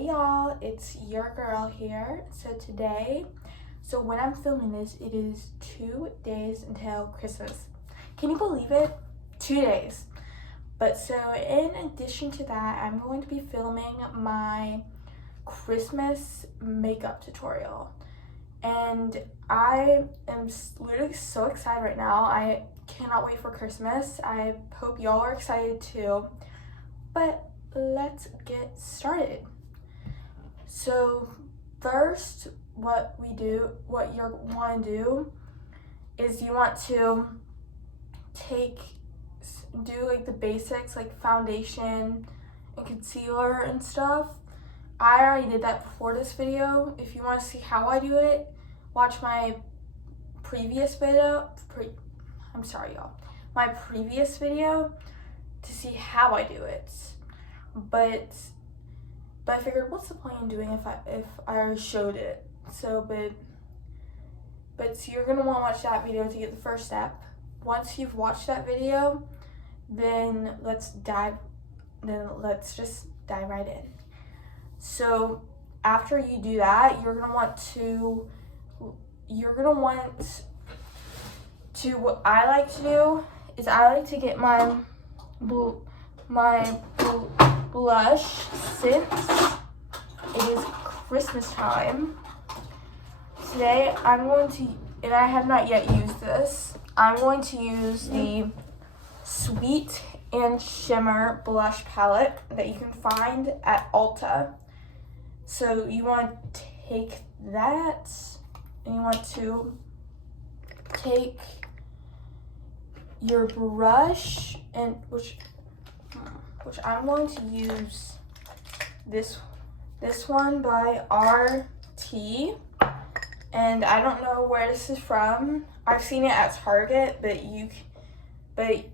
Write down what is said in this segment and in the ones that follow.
Hey y'all, it's your girl here. So when I'm filming this, it is 2 days until Christmas. Can you believe it? 2 days. But so in addition to that, I'm going to be filming my Christmas makeup tutorial. And I am literally so excited right now. I cannot wait for Christmas. I hope y'all are excited too. But let's get started. So first, what you want to do is you want to do like the basics, like foundation and concealer and stuff. I already did that before this video. If you want to see how I do it, watch my previous video. My previous video to see how I do it. But I figured, what's the point in doing if I already showed it? So you're gonna want to watch that video to get the first step. Once you've watched that video, then let's just dive right in. So after you do that, you're gonna want to what I like to do is I like to get my blush, since it is Christmas time. Today I'm going to, and I have not yet used this, I'm going to use the Sweet and Shimmer blush palette that you can find at Ulta. So you want to take that, and you want to take your brush, and which I'm going to use this one by RT, and I don't know where this is from. I've seen it at Target, but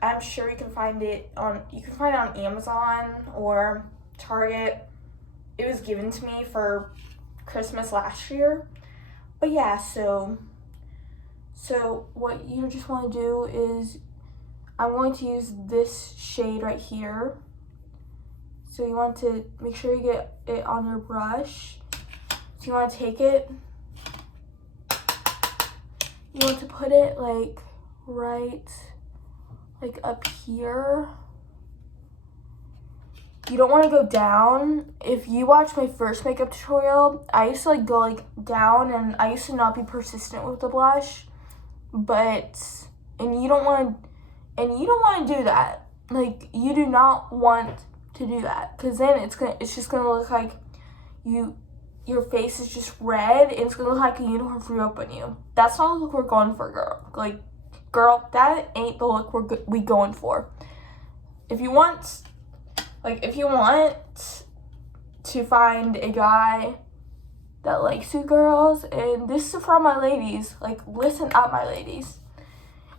I'm sure you can find it on Amazon or Target. It was given to me for Christmas last year. But yeah, so what you just want to do is I'm going to use this shade right here. So you want to make sure you get it on your brush. So you want to take it, you want to put it like right up here. You don't want to go down. If you watch my first makeup tutorial, I used to go down, and I used to not be persistent with the blush. And you don't want to do that. You do not want to do that, because then it's just gonna look like your face is just red, and it's gonna look like a unicorn flew up on you. That's not the look we're going for, girl. Girl, that ain't the look we going for. If you want to find a guy that likes you girls, and this is for my ladies, listen up, my ladies.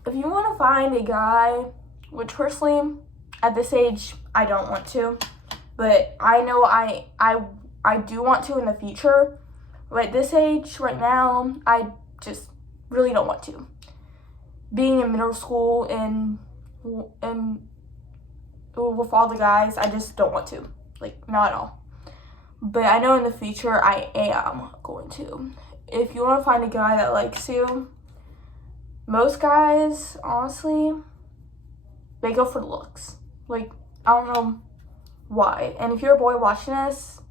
If you want to find a guy, which personally, at this age, I don't want to, but I know I do want to in the future, but at this age, right now, I just really don't want to. Being in middle school and with all the guys, I just don't want to, not at all. But I know in the future, I am going to. If you want to find a guy that likes you, most guys, honestly, they go for the looks. I don't know why. And if you're a boy watching this,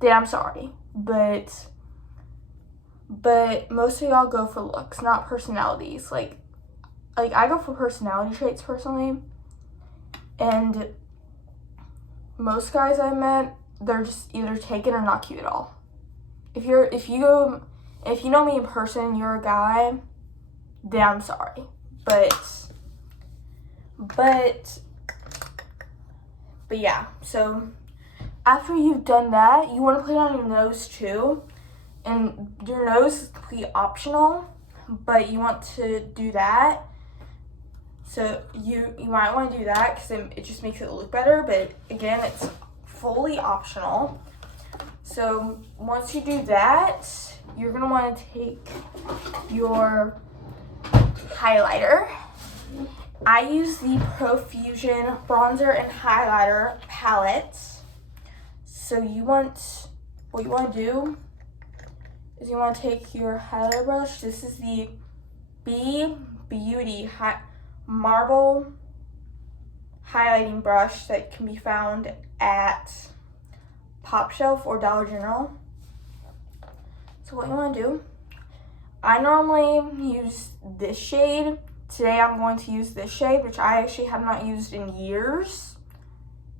then I'm sorry. But most of y'all go for looks, not personalities. I go for personality traits personally. And most guys I met, they're just either taken or not cute at all. If you know me in person, you're a guy, then I'm sorry. But yeah, so after you've done that, you want to put it on your nose too. And your nose is completely optional, but you want to do that. So you might want to do that because it just makes it look better, but again, it's fully optional. So once you do that, you're going to want to take your highlighter. I use the Profusion bronzer and highlighter palette. So what you want to do is you want to take your highlighter brush. This is the B Beauty Marble highlighting brush that can be found at Pop Shelf or Dollar General. So what you want to do, I normally use this shade. Today I'm going to use this shade, which I actually have not used in years.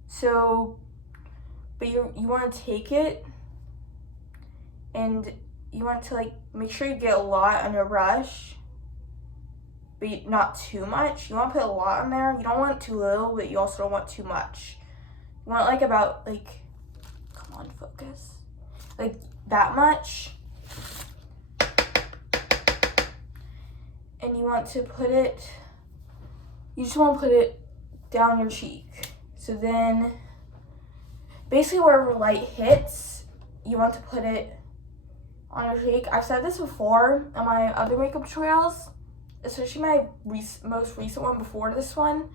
So, but you want to take it and you want to like make sure you get a lot on your brush, but not too much. You want to put a lot on there. You don't want too little, but you also don't want too much. You want like about like, come on, focus, like that much. And you want to put it, you just want to put it down your cheek. So then, basically wherever light hits, you want to put it on your cheek. I've said this before in my other makeup tutorials, especially my most recent one before this one,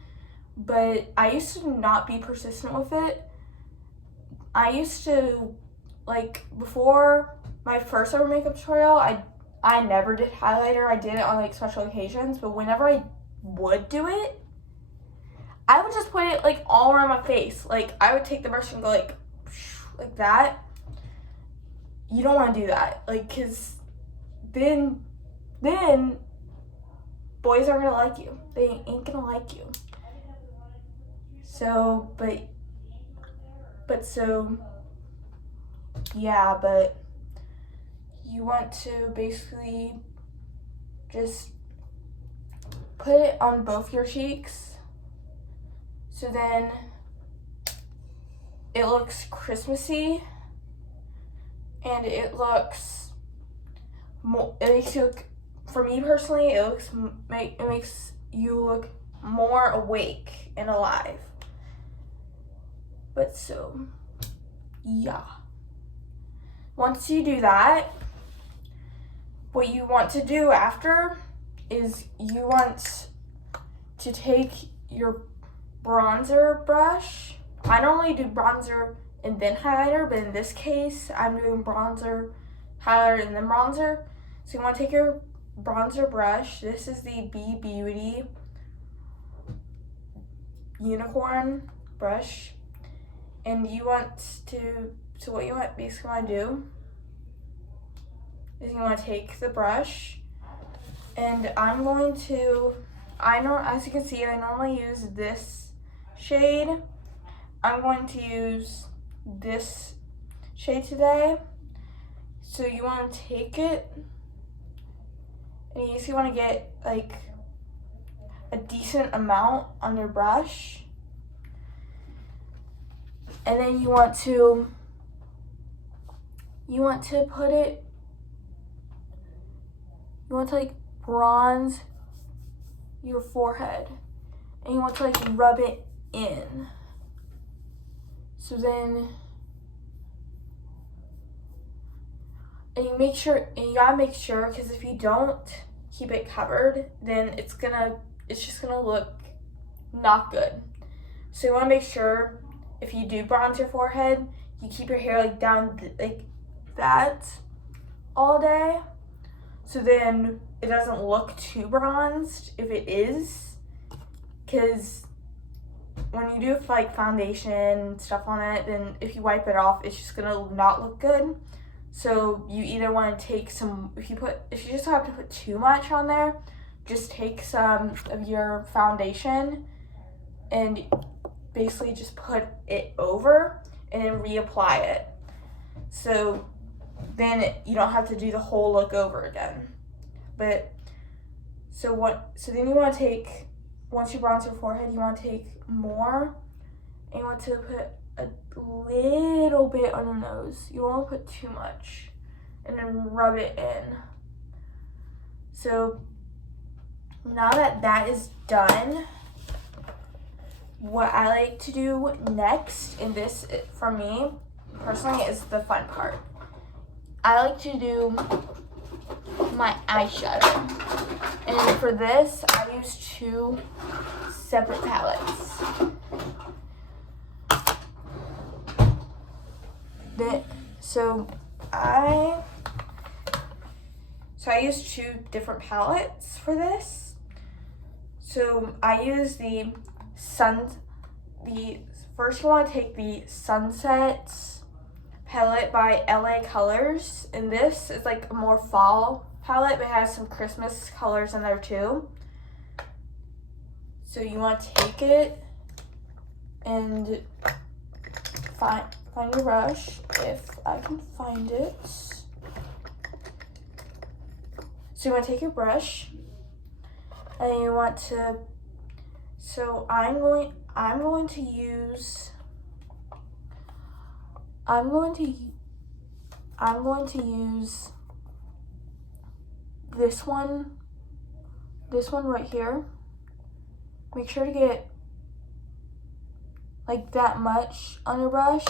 but I used to not be persistent with it. I used to, like, before my first ever makeup tutorial, I never did highlighter. I did it on like special occasions, but whenever I would do it, I would just put it like all around my face. Like I would take the brush and go like that. You don't want to do that, like, cause then boys aren't gonna like you. They ain't gonna like you. So, but you want to basically just put it on both your cheeks. So then it looks Christmassy and it looks more, it makes you look, for me personally, it makes you look more awake and alive. But so, yeah. Once you do that, what you want to do after is you want to take your bronzer brush. I normally do bronzer and then highlighter, but in this case, I'm doing bronzer, highlighter, and then bronzer. So you want to take your bronzer brush. This is the B Beauty Unicorn brush. And you want to, so what you basically want to do is you want to take the brush, and I'm going to, as you can see, I normally use this shade. I'm going to use this shade today. So you want to take it, and you just want to get like a decent amount on your brush. And then you want to put it, you want to like bronze your forehead, and you want to like rub it in. So then, and you gotta make sure, because if you don't keep it covered, then it's just gonna look not good. So you wanna make sure, if you do bronze your forehead, you keep your hair like down like that all day. So then it doesn't look too bronzed if it is. Because when you do like foundation stuff on it, then if you wipe it off, it's just gonna not look good. So you either want to take some, if you just have to put too much on there, just take some of your foundation and basically just put it over and then reapply it. So then you don't have to do the whole look over again. But so then you want to take, once you bronze your forehead, you want to take more, and you want to put a little bit on your nose. You don't want to put too much, and then rub it in. So now that that is done, what I like to do next, and this for me personally is the fun part, I like to do my eyeshadow. And for this, I use 2 separate palettes. So I use two different palettes for this. So I use the first you want to take the Sunset palette by LA Colors, and this is like a more fall palette, but it has some Christmas colors in there too. So you want to take it and find your brush, if I can find it. So you want to take your brush and you want to, so I'm going to use this one right here. Make sure to get like that much on your brush.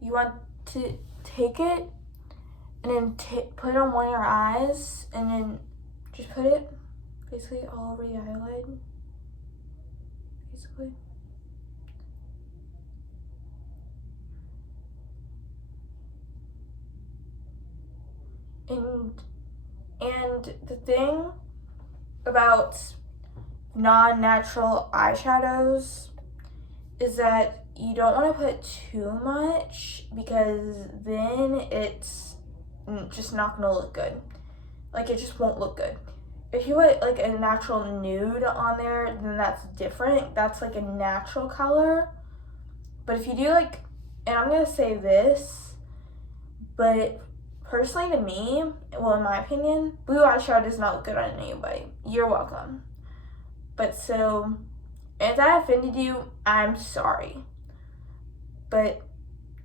You want to take it and then put it on one of your eyes, and then just put it basically all over the eyelid, basically. And the thing about non-natural eyeshadows is that you don't want to put too much, because then it's just not gonna look good. Like, it just won't look good. If you put like a natural nude on there, then that's different. That's like a natural color. But if you do like, and I'm gonna say this, but personally to me, well, in my opinion, blue eyeshadow does not look good on anybody. You're welcome. But so, if that offended you, I'm sorry. But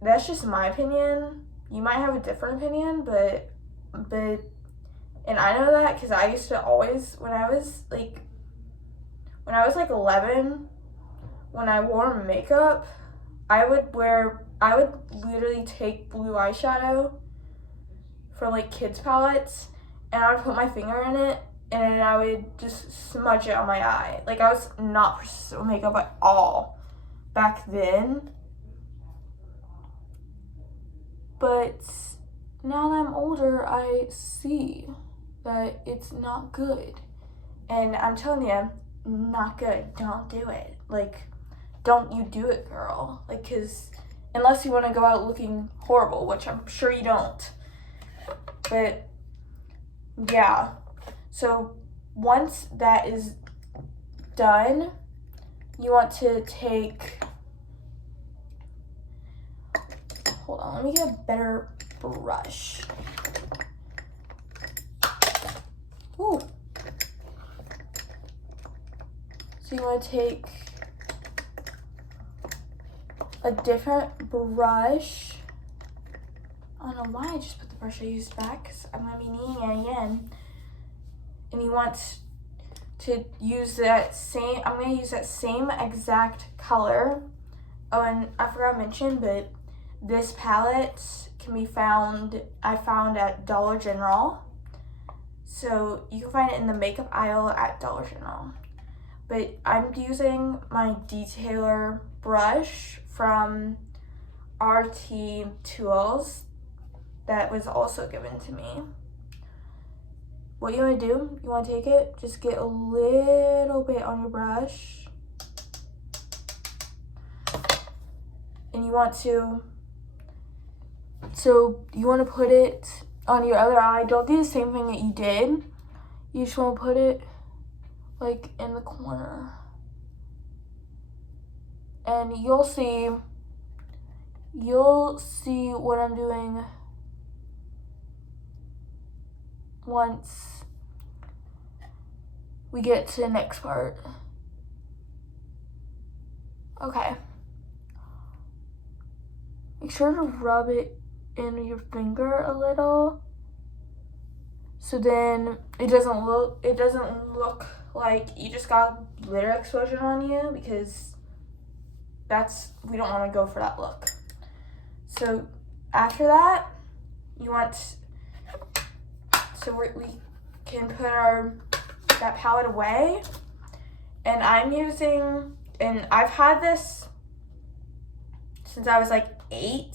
that's just my opinion. You might have a different opinion, but, and I know that because I used to always, when I was like 11, when I wore makeup, I would literally take blue eyeshadow for like kids palettes, and I would put my finger in it, and then I would just smudge it on my eye. Like, I was not persistent with makeup at all back then. But now that I'm older, I see that it's not good. And I'm telling you, not good. Don't do it. Like, don't you do it, girl. Like, because unless you want to go out looking horrible, which I'm sure you don't. But yeah, so once that is done, you want to take, hold on, let me get a better brush. Ooh. So you want to take a different brush. I don't know why I just put the brush I used back, because I'm going to be needing it again. And you want to use that same, I'm going to use that same exact color. Oh, and I forgot to mention, but this palette can be found, I found at Dollar General. So you can find it in the makeup aisle at Dollar General. But I'm using my detailer brush from RT Tools that was also given to me. What you want to do, you want to take it, just get a little bit on your brush, and you want to, so you want to put it on your other eye. Don't do the same thing that you did. You just want to put it like in the corner, and you'll see what I'm doing once we get to the next part. Okay. Make sure to rub it in your finger a little, so then it doesn't look like you just got glitter explosion on you, because we don't want to go for that look. So after that, you want, so we can put that palette away. And I'm using, and I've had this since I was like 8.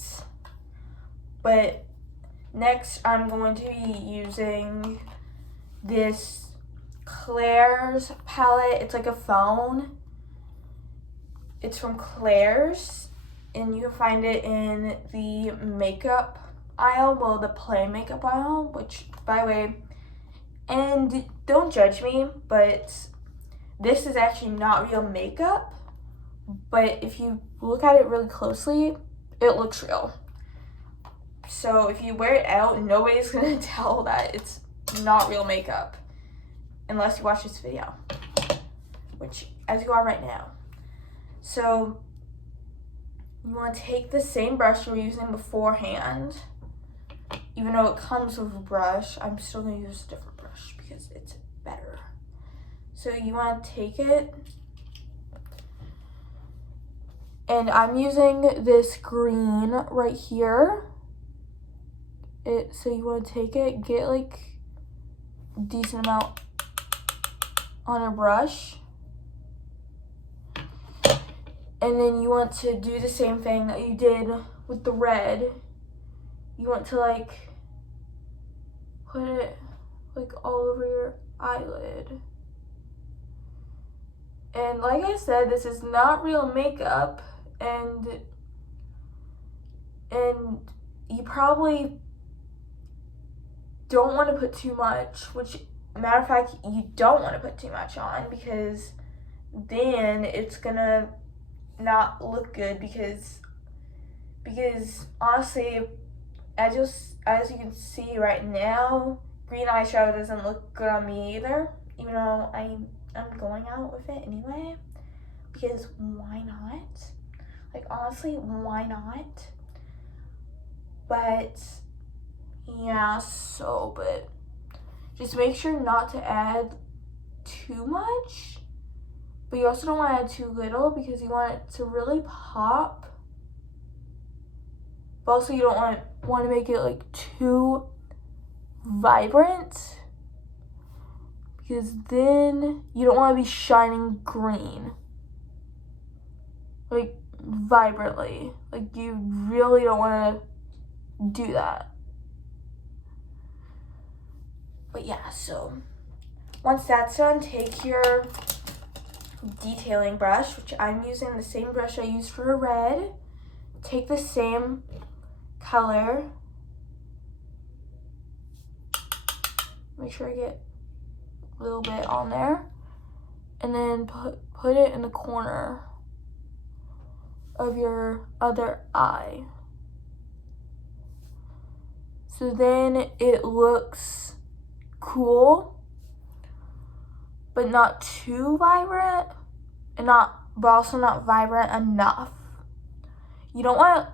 But next I'm going to be using this Claire's palette. It's like a phone. It's from Claire's, and you can find it in the makeup aisle, well, the play makeup aisle, which, by the way, and don't judge me, but this is actually not real makeup, but if you look at it really closely, it looks real. So if you wear it out, nobody's gonna tell that it's not real makeup unless you watch this video, which as you are right now. So you want to take the same brush you were using beforehand. Even though it comes with a brush, I'm still going to use a different brush because it's better. So you want to take it, and I'm using this green right here. So you want to take it, get like a decent amount on a brush. And then you want to do the same thing that you did with the red. You want to like put it like all over your eyelid. And like I said, this is not real makeup, and you probably don't want to put too much, which, matter of fact, you don't want to put too much on, because then it's gonna not look good, because honestly, as you can see right now, green eyeshadow doesn't look good on me either, even though I'm going out with it anyway, because why not? Like, honestly, why not? But yeah, but just make sure not to add too much, but you also don't want to add too little, because you want it to really pop. But also you don't want to make it like too vibrant, because then you don't want to be shining green like vibrantly. Like, you really don't want to do that. But yeah, so once that's done, take your detailing brush, which I'm using the same brush I used for red. Take the same color. Make sure I get a little bit on there. And then put it in the corner of your other eye. So then it looks cool, but not too vibrant, but also not vibrant enough. You don't want it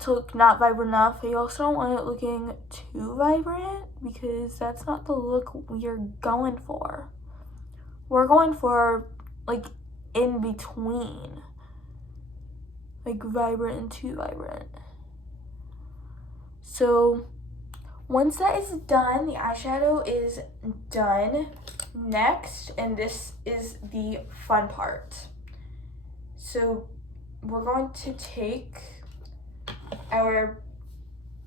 to look not vibrant enough, but you also don't want it looking too vibrant, because that's not the look we're going for. We're going for like in between, like vibrant and too vibrant. So once that is done, the eyeshadow is done. Next, and this is the fun part. So we're going to take our